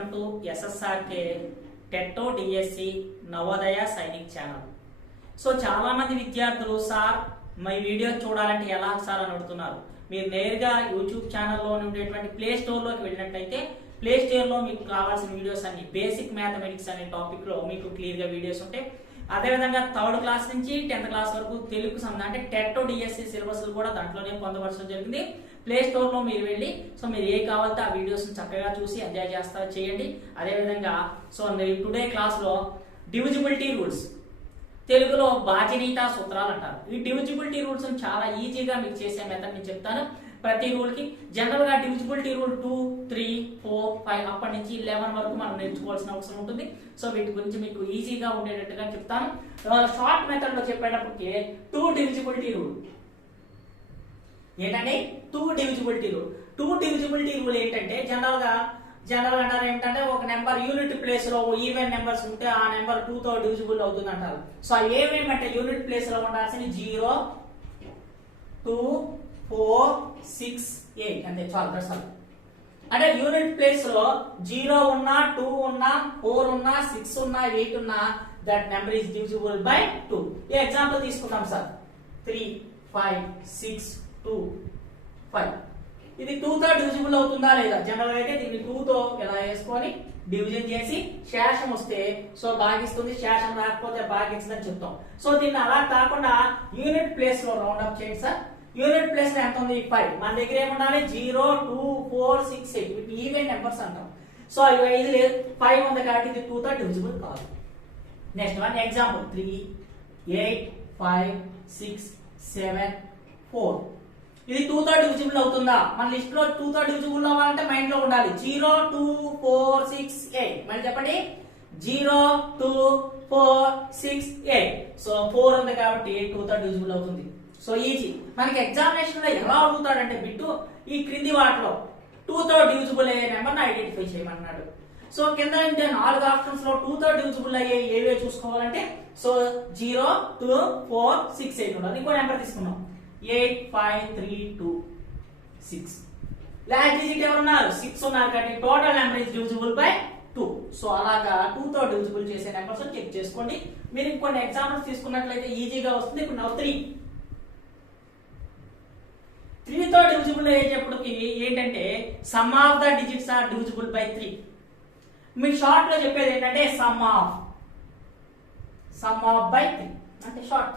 Welcome to SSRK టెట్టో DSC Navodaya Sainik channel. So చాలా మంది విద్యార్థులు సార్ మీ వీడియో చూడాలంటే ఎలా సార్ అని అడుగుతున్నారు. మీరు నేరుగా యూట్యూబ్ ఛానల్లో ఉండేటువంటి ప్లే స్టోర్లోకి వెళ్ళినట్లయితే ప్లే స్టోర్లో మీకు కావాల్సిన వీడియోస్ అన్ని బేసిక్ మ్యాథమెటిక్స్ అనే టాపిక్లో మీకు క్లియర్గా వీడియోస్ ఉంటాయి. అదేవిధంగా 3rd క్లాస్ నుంచి 10th క్లాస్ వరకు తెలుగుకు సంబంధించి అంటే టెట్టో డిఎస్సి సిలబస్ కూడా దాంట్లోనే పొందవలసి జరిగింది. ప్లే స్టోర్ లో మీరు వెళ్ళి సో మీరు ఏ కావాలంటే ఆ వీడియోస్ చక్కగా చూసి ఎంజాయ్ చేయండి. అదేవిధంగా సో టుడే క్లాస్ లో డివిజిబిలిటీ రూల్స్, తెలుగులో బాధ్యనీయతా సూత్రాలు అంటారు. ఈ డివిజిబిలిటీ రూల్స్ చాలా ఈజీగా మీకు చేసే మెథడ్ నేను చెప్తాను. ప్రతి రూల్ కి జనరల్ గా డివిజిబిలిటీ రూల్ 2, 3, 4, 5 అప్పటి నుంచి 11 వరకు మనం నేర్చుకోవాల్సిన అవసరం ఉంటుంది. సో వీటి గురించి మీకు ఈజీగా ఉండేటట్టుగా చెప్తాను. షార్ట్ మెథడ్ లో చెప్పేటప్పటికి 2 డివిజిబిలిటీ రూల్ ఏంటంటే 2 డివిజిబిలిటీ రూల్. 2 డివిజిబిలిటీ రూల్ ఏంటంటే జనరల్ అంటారు ఏమిటంటే ఒక నెంబర్ యూనిట్ ప్లేస్ లో ఈవెన్ నెంబర్స్ ఉంటే ఆ నెంబర్ 2 తో డివిజిబుల్ అవుతుంది అంటారు. సో ఏమేమంటే యూనిట్ ప్లేస్ లో ఉండాల్సింది 0, 2, 4, 6, 8 అంతే, చాలు. దట్స్ అంటే యూనిట్ ప్లేస్ లో 0 ఉన్నా, 2 ఉన్నా, 4 ఉన్నా, 6 ఉన్నా, 8 ఉన్నా that number is divisible by 2. ఈ ఎగ్జాంపుల్ తీసుకుంటాం సార్. 3, 5, 6, 2, 5 ఇది 2 తో డివిజిబుల్ అవుతుందా లేదా? జనరల్ అయితే దీన్ని 2 తో ఇలా వేసుకొని డివిజన్ చేసి శేషం వస్తే సో భాగిస్తుంది, శేషం రాకపోతే భాగించదని చెప్తాం. సో దీన్ని అలా కాకుండా యూనిట్ ప్లేస్ లో రౌండ్ అప్ చేయండి సార్. యూనిట్ ప్లేస్ లో ఎంత ఉంది? 5. మన దగ్గర ఏముండాలి? 0, 2, 4, 6, 8 వీటి ఈవెన్ నెంబర్స్ అంటాం. సో 5 లేదు, 5 ఉంది కాబట్టి ఇది 2 తో డివిజిబుల్ కాదు. నెక్స్ట్ వన్ ఎగ్జాంపుల్ 3, 8, 5, 6, 7, 4 ఇది 2 తో డివిజిబుల్ అవుతుందా? మన లిస్ట్ లో 2 తో డివిజిబుల్ అవ్వాలంటే మైండ్ లో ఉండాలి 0, 2, 4, 6, 8. మళ్ళీ చెప్పండి 0, 2, 4, 6, 8. సో 4 ఉంది కాబట్టి 2 తో డివిజిబుల్ అవుతుంది. So easy. మనకి ఎగ్జామినేషన్ లో ఎలా అడుగుతాడంటే బిట్టు ఈ క్రింది వాటిలో 2 తో డివిజిబుల్ అయ్యే నెంబర్ ని ఐడెంటిఫై చేయమన్నాడు. సో కింద 4 ఆప్షన్స్ లో 2 తో డివిజిబుల్ అయ్యే ఏవే చూసుకోవాలంటే సో 0, 2, 4, 6, 8 ఉండాలి. ఇంకో నెంబర్ తీసుకున్నాం 8, 5, 3, 2, 6. లాస్ట్ డిజిట్ ఎవరున్నారు? 6 ఉన్నారు కాబట్టి total number is divisible by 2. So అలాగా 2 తో డివిజిబుల్ చేసే నెంబర్స్ చెక్ చేసుకోండి. మీరు ఇంకొన్ని ఎగ్జాంపుల్స్ తీసుకున్నట్లయితే ఈజీగా వస్తుంది. ఇప్పుడు నౌ 3 తో డివిజిబుల్ అయ్యేటప్పటికి ఏంటంటే sum of the digits are divisible by 3. మీకు షార్ట్ లో చెప్పేది ఏంటంటే సమ్ ఆఫ్ బై 3 అంటే షార్ట్.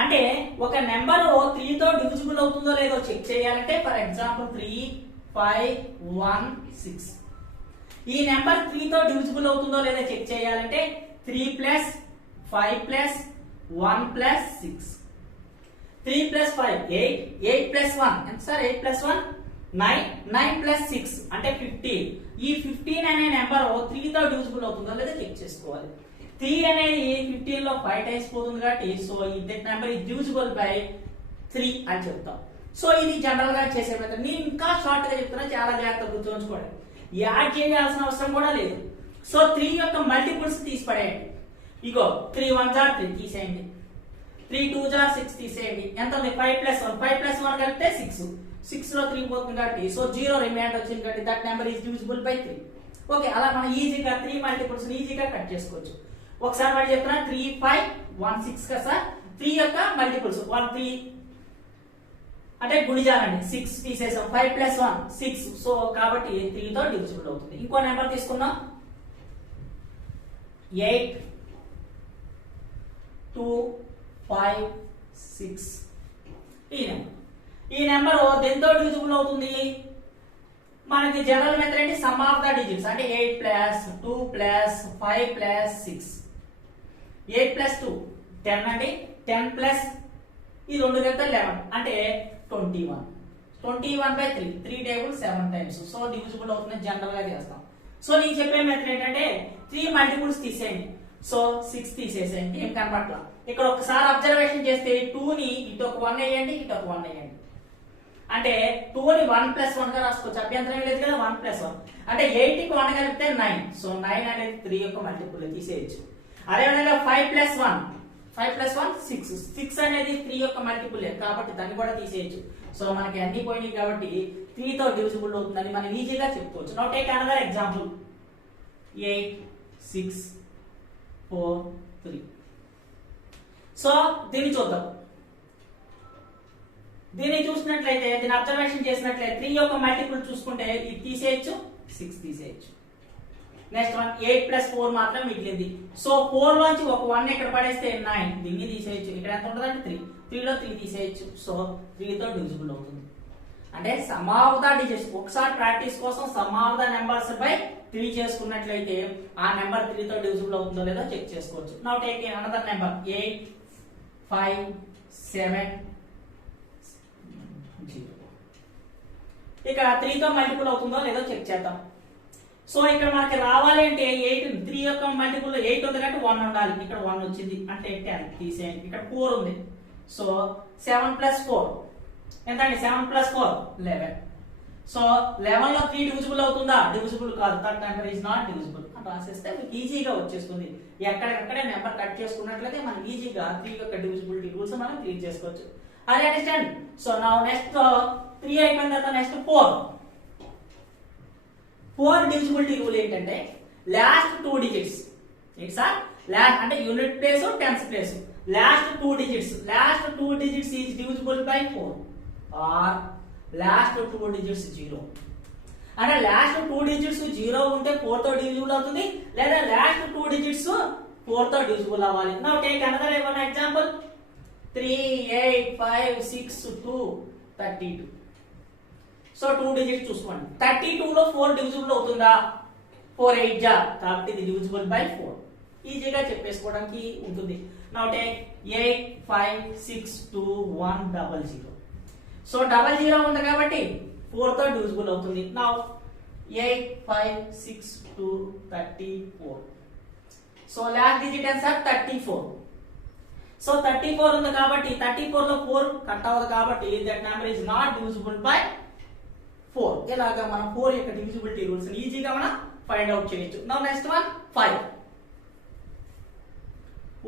అంటే ఒక నెంబర్ 3 తో డివిజిబుల్ అవుతుందో లేదో చెక్ చేయాలంటే ఫర్ ఎగ్జాంపుల్ 3, 5, 1, 6 ఈ నెంబర్ 3 తో డివిజిబుల్ అవుతుందో లేదో చెక్ చేయాలంటే 3 + 5 + 1 + 6 3 + 5 8, 8 + 1 ఎంత సార్? 8 + 1 9, 9 + 6 అంటే 15. ఈ 15 అనే నెంబర్ 3 తో డివిజిబుల్ అవుతుందో లేదో చెక్ చేసుకోవాలి. 3 అనేది 15 లో 5 టైమ్స్ పోతుంది కాబట్టి so that number is divisible by 3 అని చెప్తాం. సో ఇది జనరల్ గా చేసే మెథడ్. నేను ఇంకా షార్ట్ గా చెప్తున్నా, చాలా జాగ్రత్తగా గుర్తుంచుకోండి. యాడ్ చేయాల్సిన అవసరం కూడా లేదు. సో 3 యొక్క మల్టిపుల్స్ తీసి పడేయండి. ఇగో 3 1 * 3 తీసేయండి, 3 2 * 6 తీసేయండి. ఎంత ఉంది? 5 + 1 5 + 1 కలిపితే 6. 6 లో 3 పోతుంది కాబట్టి సో 0 రిమైండర్ వచ్చింది కాబట్టి that number is divisible by 3. Okay, అలా మనం ఈజీగా 3 మల్టిపుల్స్ ఈజీగా కట్ చేసుకోవచ్చు. ఒకసారి మళ్ళీ చెప్తున్నా 3, 5, 1, 6 కదా సార్. 3 యొక్క మల్టిపుల్స్ 1, 3 అంటే గుణిజాలండి. 6 తీసేసాం, 5 + 1 6. సో కాబట్టి 3 తో డివిజిబుల్ అవుతుంది. ఇంకో నెంబర్ తీసుకున్నాం 8, 2, 5, 6 ఈ నెంబర్ దేంతో డివిజిబుల్ అవుతుంది? మనకి జనరల్ మెథడ్ ఏంటి? సమ్ ఆఫ్ ద డిజిట్స్ అంటే 8 + 2 + 5 + 6 8 + 2 10 అండి. 10 ఈ 2 కలిపితే 11 అంటే 21. 21 by 3 3 table 7 times. So divisible అవుతుంది. జనరల్ గా చేస్తాం. సో నేను చెప్పే మెథడ్ ఏంటంటే 3 మల్టిపుల్స్ తీసేయండి. సో 6 తీసేసేయండి, ఏం కనపట్ల. ఇక్కడ ఒకసారి అబ్జర్వేషన్ చేస్తే 2 ని ఇటు ఒక 1 వేయండి, ఇటు ఒక 1 వేయండి. అంటే 2 ని 1 + 1 గా రాసుకోవచ్చు, అభ్యంతరం లేదు కదా. 1 + 1 అంటే 8 కి 1 కలిపితే 9. సో 9 అనేది 3 యొక్క మల్టిపుల్ తీసేయచ్చు. అదేవిధంగా 5 + 1 5 + 1 6. 6 అనేది 3 యొక్క మల్టిపుల్ కాబట్టి దాన్ని కూడా తీసేయచ్చు. సో మనకి అన్ని పోయినాయి కాబట్టి 3 తో డివిజిబుల్ అవుతుందని మనం ఈజీగా చెప్పుకోవచ్చు. Now take another example 8 6 4 3. So దీన్ని చూద్దాం. దీన్ని చూసినట్లయితే దీని అబ్జర్వేషన్ చేసినట్లయితే 3 యొక్క మల్టిపుల్ చూసుకుంటే ఇది తీసేయచ్చు, 6 తీసేయచ్చు. నెక్స్ట్ వన్ 8 + 4 మాత్రం మిగిలింది. సో 4 లోంచి ఒక 1 ఇక్కడ పడేస్తే 9, దీన్ని తీసేయచ్చు. ఇక్కడ ఎంత ఉంటుందంటే 3, 3 లో 3 తీసేయచ్చు. సో 3 తో డివిజిబుల్ అవుతుంది. అంటే సమ్ ఆఫ్ ద డిజిట్స్ ఒకసారి ప్రాక్టీస్ కోసం some of the numbers by 3 చేసుకున్నట్లయితే ఆ నెంబర్ 3 తో డివిజిబుల్ అవుతుందో లేదో చెక్ చేసుకోవచ్చు. Now take another number 8 5 7 0. ఇక్కడ 3 తో మల్టిపుల్ అవుతుందో లేదో చెక్ చేద్దాం. సో ఇక్కడ మనకి రావాలి అంటే 8 3 యొక్క మల్టిపుల్ 8 ఉంది కాబట్టి 1 ఉండాలి. ఇక్కడ 1 వచ్చింది అంటే 10 తీసేయండి. ఇక్కడ 4 ఉంది. సో 7 + 4 ఎంతండి? 7 + 4 11. సో 11 లో 3 డివిజిబుల్ అవుతుందా? డివిజిబుల్ కాదు. That number is not divisible అని రాసేస్తే మీకు ఈజీగా వచ్చేస్తుంది. ఎక్కడెక్కడే నెంబర్ కట్ చేసుకున్నట్లయితే మనం ఈజీగా 3 యొక్క డివిజిబిలిటీ రూల్స్ మనం క్లియర్ చేసుకోవచ్చు. అది అండర్స్టాండ్. సో నౌ నెక్స్ట్ 3 అయిపోయిన తర్వాత నెక్స్ట్ 4 డివిజిబిలిటీ రూల్ ఏంటంటే లాస్ట్ 2 డిజిట్స్ ఏంటి సార్? లాస్ట్ అంటే unit place tens place last 2 digits is divisible by 4 or last 2 digits 0. అంటే లాస్ట్ 2 డిజిట్స్ 0 ఉంటే 4 తో డివిజిబుల్ అవుతుంది, లేదా లాస్ట్ 2 డిజిట్స్ 4 తో డివిజిబుల్ అవ్వాలి. Now take another one example 3 8 5 6 2 32. So 2 digits చూసుకోండి. 32 లో 4 డివిజిబుల్ అవుతుందా? 4 8 జా కాబట్టి ఇది డివిజిబుల్ బై 4. ఈజీగా చెప్పేసుకోవడానికి ఉంటుంది. Now take 8 5 6 2 1 0 0. సో 0 ఉంది కాబట్టి 4 తో డివిజిబుల్ అవుతుంది. నౌ 8 5 6 2 34. సో లాస్ట్ డిజిట్ ఎంత సార్? 34. సో 34 ఉంది కాబట్టి 34 లో 4 కట్ అవ్వదు కాబట్టి that number is not divisible by 4. ఇలాగా మనం 4 యొక్క డివిజిబిలిటీ రూల్స్ ఈజీగా మనం ఫైండ్ అవుట్ చేయొచ్చు. Now next one 5.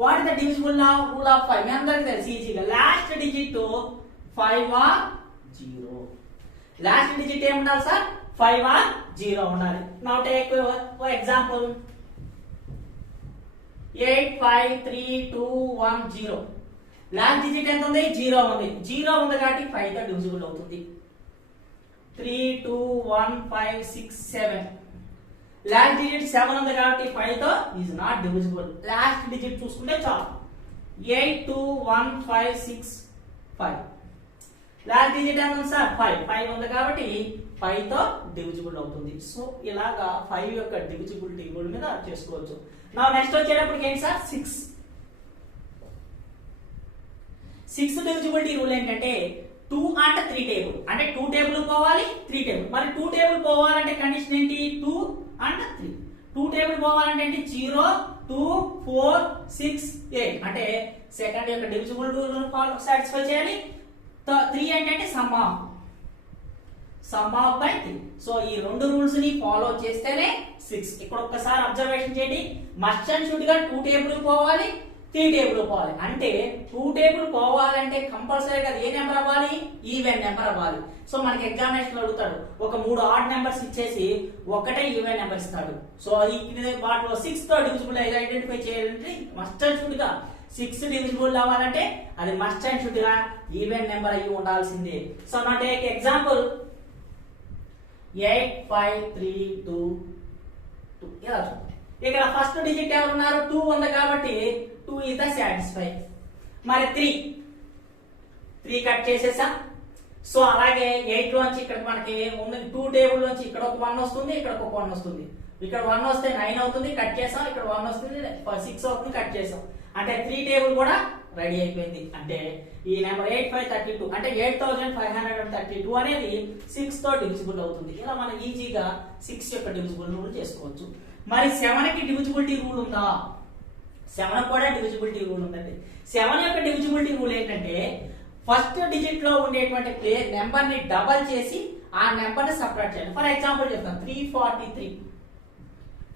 What is the divisible rule of 5? మీ అందరికీ తెలుసు ఈజీగా. Last digit 5 or 0. Last digit ఏం ఉండాలి సార్? 5 ఆర్ 0 ఉండాలి. Now take example 8 5 3 2 1 0. Last digit ఎంత ఉంది? 0 ఉంది. 0 ఉంది కాబట్టి 5 తో డివిజిబుల్ అవుతుంది. 3 2 1 5 6 7. లాస్ట్ డిజిట్ 7 ఉంది కాబట్టి 5 తో is not divisible. Last digit చూసుకుంటే చాలు. 8 2 1 5 6 5. లాస్ట్ డిజిట్ ఎంత ఉంది సార్? 5 ఉంది కాబట్టి 5 తో డివిజిబుల్ అవుతుంది. సో ఇలాగా 5 యొక్క డివిజిబిలిటీ రూల్ మీద చేసుకోవచ్చు. నా నెక్స్ట్ వచ్చేటప్పటికి ఏంటి సార్? 6 డివిజిబిలిటీ రూల్ ఏంటంటే 2 అండ్ 3 టేబుల్. అంటే 2 టేబుల్ పోవాలి, 3 టేబుల్. మరి 2 టేబుల్ పోవాలంటే కండిషన్ ఏంటి? 2 అండ్ 3. 2 టేబుల్ పోవాలంటే ఏంటి? 0 2 4 6 8. అంటే సెకండ్ యొక్క డివిజిబుల్ రూల్ సాటిస్ఫై చేయాలి. 3 ఏంటంటే సమ్ ఆఫ్ బై 3. సో ఈ రెండు రూల్స్ ని ఫాలో చేస్తేనే 6. ఇక్కడ ఒక్కసారి అబ్జర్వేషన్ చేయండి. మస్ట్ అండ్ షుడ్ గా 2 టేబుల్ పోవాలి, 3 టేబుల్ పోవాలి. అంటే 2 టేబుల్ పోవాలంటే కంపల్సరీగా ఏ నెంబర్ అవ్వాలి? ఈవెన్ నెంబర్ అవ్వాలి. సో మనకి ఎగ్జామినేషన్ అడుగుతాడు, ఒక 3 ఆడ్ నెంబర్స్ ఇచ్చేసి ఒకటే ఈవెన్ నెంబర్ ఇస్తాడు. సో వాటిలో 6 తో డివిజిబుల్ ఐడెంటిఫై చేయాలంటే మస్ట్ అండ్ షుడ్ గా 6 డివిజిబుల్ అవ్వాలంటే అది మస్ట్ అండ్ షుడ్ గా ఈవెన్ నెంబర్ అయ్యి ఉండాల్సిందే. సో నా టేక్ ఎగ్జాంపుల్ 8 5 3 2 2. ఇలా ఇక్కడ ఫస్ట్ డిజిట్ ఎవరు ఉన్నారు? 2 ఉంది కాబట్టి 2 is the satisfy. మరి 3 కట్ చేసేసా. సో అలాగే 8 లోంచి ఇక్కడ మనకి 2 టేబుల్ లోంచి ఇక్కడ ఒక 1 వస్తుంది, ఇక్కడ ఒక 1 వస్తుంది. ఇక్కడ 1 వస్తే 9 అవుతుంది, కట్ చేసాం. ఇక్కడ 1 వస్తుంది 6 అవుతుంది, కట్ చేసాం. అంటే 3 టేబుల్ కూడా రెడీ అయిపోయింది. అంటే ఈ నెంబర్ 8532 అంటే 8532 అనేది 6 తో డివిజిబుల్ అవుతుంది. ఇలా మనం ఈజీగా 6 యొక్క డివిజిబుల్ రూల్ చేసుకోవచ్చు. మరి 7 కి డివిజిబిలిటీ రూల్ ఉందా? 7 కూడా డివిజిబిలిటీ రూల్ ఉందండి. 7 యొక్క డివిజిబిలిటీ రూల్ ఏంటంటే ఫస్ట్ డిజిట్ లో ఉండేటువంటి నెంబర్ ని డబల్ చేసి ఆ నెంబర్ ని సపరేట్ చేయాలి. ఫర్ ఎగ్జాంపుల్ చెప్తాను 343.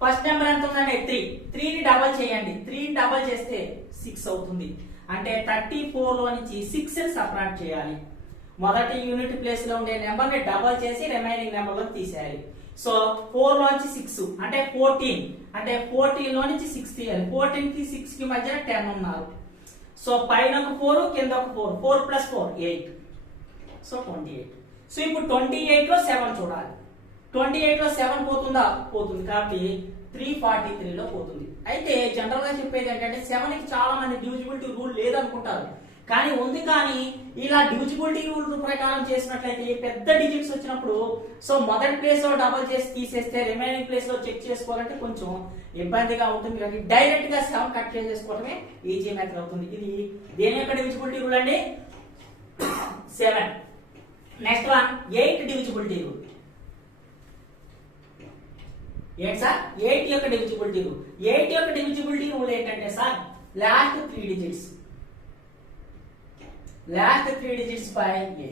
ఫస్ట్ నెంబర్ ఎంత ఉందంటే 3. 3ని డబల్ చేయండి. 3ని డబల్ చేస్తే 6 అవుతుంది. అంటే 34 లో నుంచి 6 ని సబ్ట్రాక్ట్ చేయాలి. మొదటి యూనిట్ ప్లేస్ లో ఉండే నెంబర్ ని డబల్ చేసి రిమైనింగ్ నెంబర్ లో తీసేయాలి. సో 4 లో నుంచి 6 అంటే 14. అంటే 14 లో నుంచి 6 తీయాలి. 14 కి 6 కి మధ్య 10 ఉన్నారు. సో పైన ఒక 4 కింద ఒక 4. 4 ప్లస్ 4 8. సో 28. సో ఇప్పుడు 28 లో 7 చూడాలి. 28 లో 7 పోతుందా? పోతుంది. కాబట్టి 343 లో పోతుంది. అయితే జనరల్ గా చెప్పేది ఏంటంటే 7 కి చాలా మంది డివిజిబిలిటీ రూల్ లేదనుకుంటారు. కానీ ఉంది. కానీ ఇలా డివిజిబిలిటీ రూల్ ప్రకారం చేసినట్లయితే పెద్ద డిజిట్స్ వచ్చినప్పుడు సో మొదటి ప్లేస్ లో డబల్ చేసి తీసేస్తే రిమైనింగ్ ప్లేస్ లో చెక్ చేసుకోవాలంటే కొంచెం ఇబ్బందిగా ఉంటుంది. కానీ డైరెక్ట్ గా 7 కట్ చేసేసుకోవడమే ఈజీ మెథడ్ అవుతుంది. ఇది దేని యొక్క డివిజిబిలిటీ రూల్ అండి? 7. Next one 8 divisibility rule. ఏంటి సార్? 8 యొక్క డివిజిబిలిటీ రూల్. 8 యొక్క డివిజిబిలిటీ రూల్ ఏంటంటే sir last 3 digits. Last 3 digits by 8.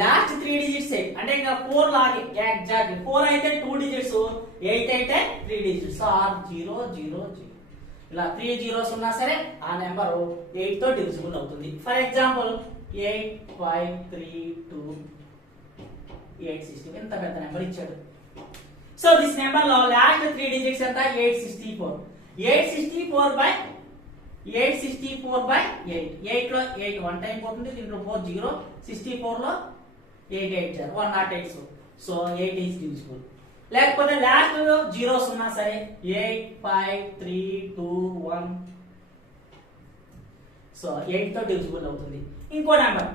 Last 3 digits 8 అంటే ఇంకా 4 లాగే ఎగ్జాక్ట్లీ 4 అయితే 2 డిజిట్స్, 8 అయితే 3 డిజిట్స్. ఆర్ 0 0 0 ఇలా 3 జీరోస్ ఉన్నా సరే ఆ నెంబర్ 8 తో డివిజిబుల్ అవుతుంది. ఫర్ ఎగ్జాంపుల్ 8 5 3 2 8 60 ఎంత పెద్ద నెంబర్ ఇచ్చాడు. సో దిస్ నెంబర్ లో లాస్ట్ 3 డిజిట్స్ ఎంత? 864. 864 బై 8. 8 లో 8 1 టైం పోతుంది. దీంట్లో 4 0. 64 లో 8 8 0 108. So 8 is divisible. లేకపోతే లాస్ట్ జీరోస్ ఉన్నా సరే 8 5 3 2 1. సో 8 తో డివిజిబుల్ అవుతుంది. ఇంకో నెంబర్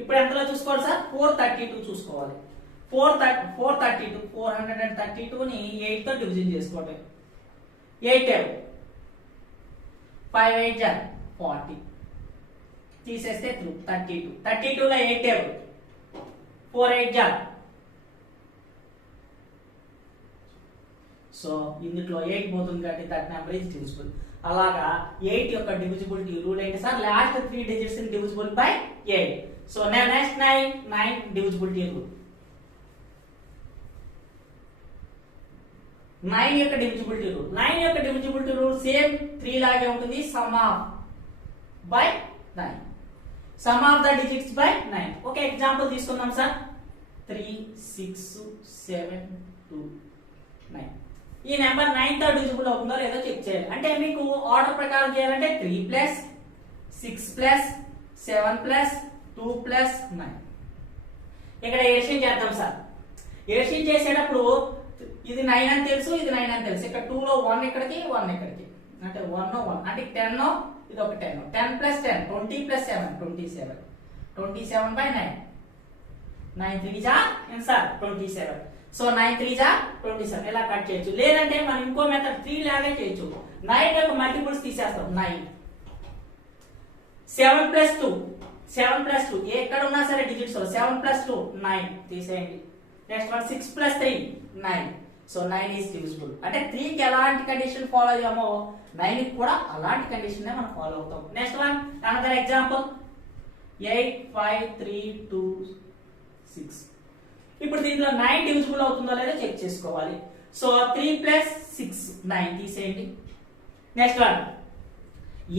ఇప్పుడు ఎంతలో చూసుకోవాలి సార్? 432 చూసుకోవాలి. 432 ని 8 తో డివిజన్ చేసుకోవటం. 8 5 8 40 తీసేస్తే 32. 32 లో 8 4 8 సో ఇందులో 8 పోతుంది కాబట్టి దట్ నెంబర్ ఇస్ డివిజిబుల్. అలాగా 8 యొక్క డివిజిబిలిటీ రూల్ ఏంటి sir? Last 3 digits in divisible by 8. So next 9 divisibility rule. 9 యొక్క డివిజిబిలిటీ రూల్. 9 యొక్క డివిజిబిలిటీ రూల్ సేమ్ 3 లాగే ఉంటుంది. Some of by 9. Some of the digits by 9. ఒక ఎగ్జాంపుల్ తీసుకుందాం సార్. 3 6 7 2 9. ఈ నెంబర్ 9 తో డివిజిబుల్ అవుతుందో లేదో చెక్ చేయాలి. అంటే మీకు ఆర్డర్ ప్రకారం చేయాలంటే 3 ప్లస్ 6 ప్లస్ 7 ప్లస్ 2 ప్లస్ 9. ఇక్కడ ఎడిషన్ చేద్దాం సార్. ఎడిషన్ చేసేటప్పుడు ఇది 9 అని తెలుసు, ఇది 9 అని తెలుసు. ఇక్కడ 2 లో 1 ఇక్కడికి 1 ఇక్కడికి అంటే 1 1 అంటే 10 ఇది ఒక 10. 10 ప్లస్ 10 20 ప్లస్ 7 27. 27 బై 9. 9 3 జా ఎంత సార్? 27. సో 9 3 జా 27. ఇలా కట్ చేయొచ్చు. లేదంటే మనం ఇంకో మెథడ్ 3 లాగే చేయొచ్చు. 9 యొక్క మల్టిపుల్స్ తీసేస్తాం. 9 7 ప్లస్ 2 7 ప్లస్ 2 ఎక్కడ ఉన్నా సరే డిజిట్స్ 7 ప్లస్ 2 9 తీసేయండి. Next one 6 plus 3 9. So 9 is divisible. అంటే 3 కి ఎలాంటి కండిషన్ ఫాలో అయ్యామో 9 కి కూడా అలాంటి కండిషన్ మనం ఫాలో అవుతాం. Next one another example 8 5 3 2 6. ఇప్పుడు దీంట్లో 9 డివిజిబుల్ అవుతుందో లేదో చెక్ చేసుకోవాలి. సో 3 ప్లస్ 6 9 తీసేయండి. నెక్స్ట్ వన్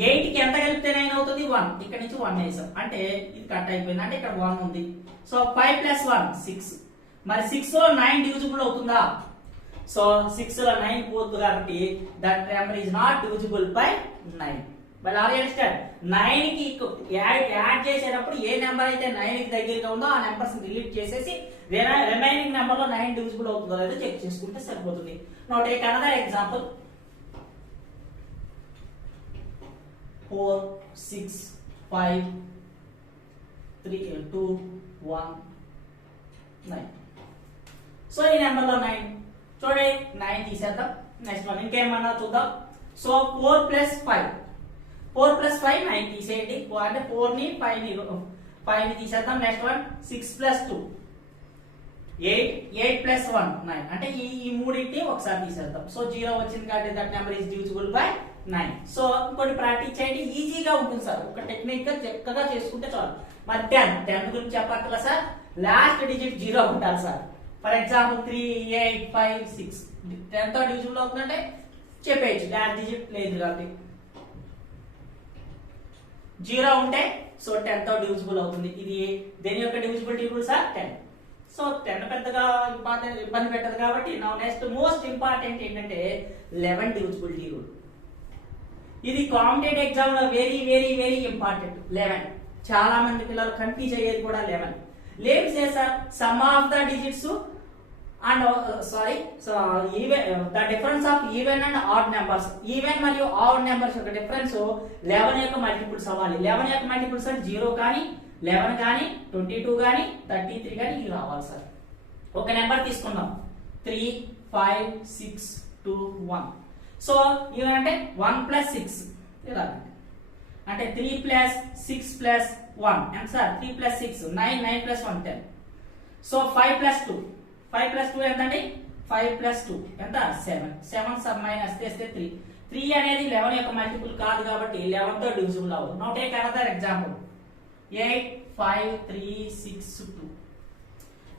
8 కి ఎంత కలిపితే 9 అవుతుంది? 1. ఇక్కడ నుంచి 1 వేసాం అంటే ఇది కట్ అయిపోయింది. అంటే ఇక్కడ 1 ఉంది. So 5 plus 1 6. మరి 6 లో 9 డివిజిబుల్ అవుతుందా? సో 6 లో 9 పోతుంది కాబట్టి that number is not divisible by 9. But are you understand? 9 కి యాడ్ చేసేటప్పుడు ఏ నెంబర్ అయితే 9 కి దగ్గరగా ఉందో ఆ నెంబర్స్ డిలీట్ చేసేసి రిమైనింగ్ నెంబర్ లో 9 డివిజిబుల్ అవుతుందో లేదో చెక్ చేసుకుంటే సరిపోతుంది. Now take another example 4 6 5 3 2 1 9. So ఈ నెంబర్ లో 9 చూడండి 9 తీసేద్దాం. నెక్స్ట్ వన్ ఇంకేమన్నా చూద్దాం. సో 4 ప్లస్ 5 9 తీసేయండి. అంటే 4 ని 5 ని తీసేద్దాం. Next one 6 plus 2 8 plus 1 9. అంటే ఈ మూడింటిని ఒకసారి తీసేద్దాం. సో 0 వచ్చింది కాబట్టి that number is divisible by 9. So ఇంకోటి ప్రాక్టీస్ చేయండి. ఈజీగా ఉంటుంది సార్. ఒక టెక్నిక్ గా చక్కగా చేసుకుంటే చాలు. మరి 10 గురించి చెప్పక్కర్లా సార్, లాస్ట్ డిజిట్ 0 ఉండాలి సార్. ఫర్ ఎగ్జాంపుల్ 3, 8, 5, 6 10తో డివిజిబుల్ అవుతుందంటే చెప్పేయచ్చు, లాస్ట్ డిజిట్ లేదు కాబట్టి 0 ఉంటే సో 10తో డివిజిబుల్ అవుతుంది. ఇది దేని యొక్క డివిజిబిలిటీ రూల్ సార్ 10. సో 10 పెద్దగా ఇబ్బంది పెట్టదు కాబట్టి నా నెక్స్ట్ మోస్ట్ ఇంపార్టెంట్ ఏంటంటే 11 డివిజిబిలిటీ రూల్. ఇది కాంపిటేటివ్ ఎగ్జామ్ లో వెరీ వెరీ వెరీ ఇంపార్టెంట్. 11 చాలా మంది పిల్లలు కన్ఫ్యూజ్ అయ్యేది కూడా 11. Late say sir some of the digits and the difference of even and odd numbers. Even మరియు ఆడ్ నెంబర్స్ యొక్క డిఫరెన్స్ 11 యొక్క మల్టిపుల్స్ అవ్వాలి. 11 యొక్క మల్టిపుల్స్ అంటే 0 కానీ 11 కానీ 22 కానీ 33 కానీ ఇవి రావాలి సార్. ఒక నెంబర్ తీసుకుందాం 3, 5, 6, 2, 1. సో ఇవంటే 1 + 6 ఇలా అంటే 3 + 6 + 1 ఎంత సార్ 3 + 6 9, 9 + 1 10. సో 5 + 2 ఎంతండి 5 + 2 ఎంత 7. 7 సబ్ మైనస్ చేస్తే 3 అనేది 11 యొక్క మల్టిపుల్ కాదు కాబట్టి 11 తో డివిజిబుల్ అవ్వదు. Now take another example 8, 5, 3, 6, 2.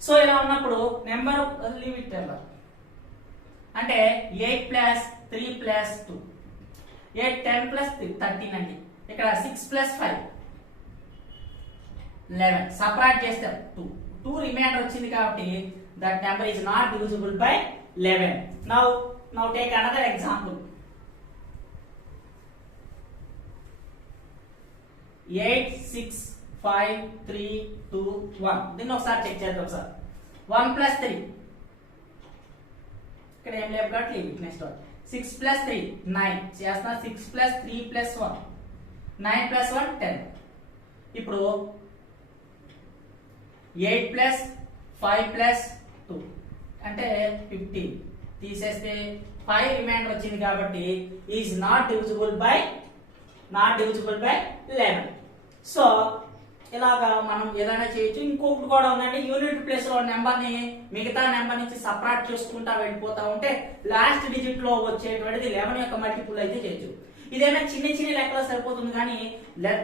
So ఇలా ఉన్నప్పుడు నెంబర్ లిమిట్ నెంబర్ అంటే 8 + 3 + 2 8, 10 + 3 13 అండి. ఇక్కడ 6 + 5 11 సపరేట్ చేస్తే 2 రిమైండర్ వచ్చింది కాబట్టి that number is not divisible by 11. Now take another example 8, 6, 5, 3, 2, 1. దీన్ని ఒకసారి చెక్ చేద్దాం సార్. 1 + 3 ఇక్కడ ఏం లేవు కాబట్టి లీవ్. నెక్స్ట్ 6 + 3 9 చేస్తా. 6 + 3 + 1 9 + 1 10. ఇప్పుడు 8 + 5 + 2 అంటే 15 తీసేస్తే 5 రిమైండర్ వచ్చింది కాబట్టి is not divisible by 11. So ఇలాగా మనం ఏదైనా చేయొచ్చు. ఇంకొకటి కూడా ఉందండి, యూనిట్ ప్లేస్ లో నెంబర్ ని మిగతా నెంబర్ నుంచి సపరేట్ చేసుకుంటా వెళ్ళిపోతా ఉంటే లాస్ట్ డిజిట్ లో వచ్చేటువంటిది 11 యొక్క మల్టిపుల్ అయితే చేయొచ్చు. ఇదైనా చిన్న చిన్న లెక్కలో సరిపోతుంది కానీ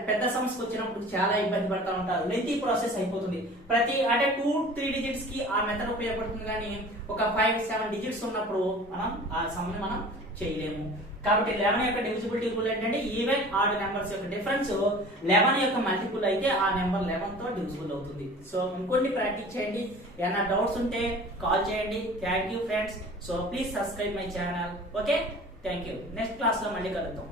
పెద్ద సమస్యకు వచ్చినప్పుడు చాలా ఇబ్బంది పడతా ఉంటారు. లెంతీ ప్రాసెస్ అయిపోతుంది. ప్రతి అంటే 2-3 డిజిట్స్ కి ఆ మెథడ్ ఉపయోగపడుతుంది కానీ ఒక 5-7 డిజిట్స్ ఉన్నప్పుడు మనం ఆ సమ్ని మనం చేయలేము. కాబట్టి 11 యొక్క డివిజిబిలిటీ రూల్ ఏంటంటే ఈవెన్ ఆడ్ నెంబర్స్ యొక్క డిఫరెన్స్ 11 యొక్క మల్టిపుల్ అయితే ఆ నెంబర్ 11 తో డివిజిబుల్ అవుతుంది. సో ఇంకొన్ని ప్రాక్టీస్ చేయండి. ఏమైనా డౌట్స్ ఉంటే కాల్ చేయండి. Thank you friends. So please subscribe my channel. Okay, thank you. Next class లో మళ్ళీ కలుద్దాం.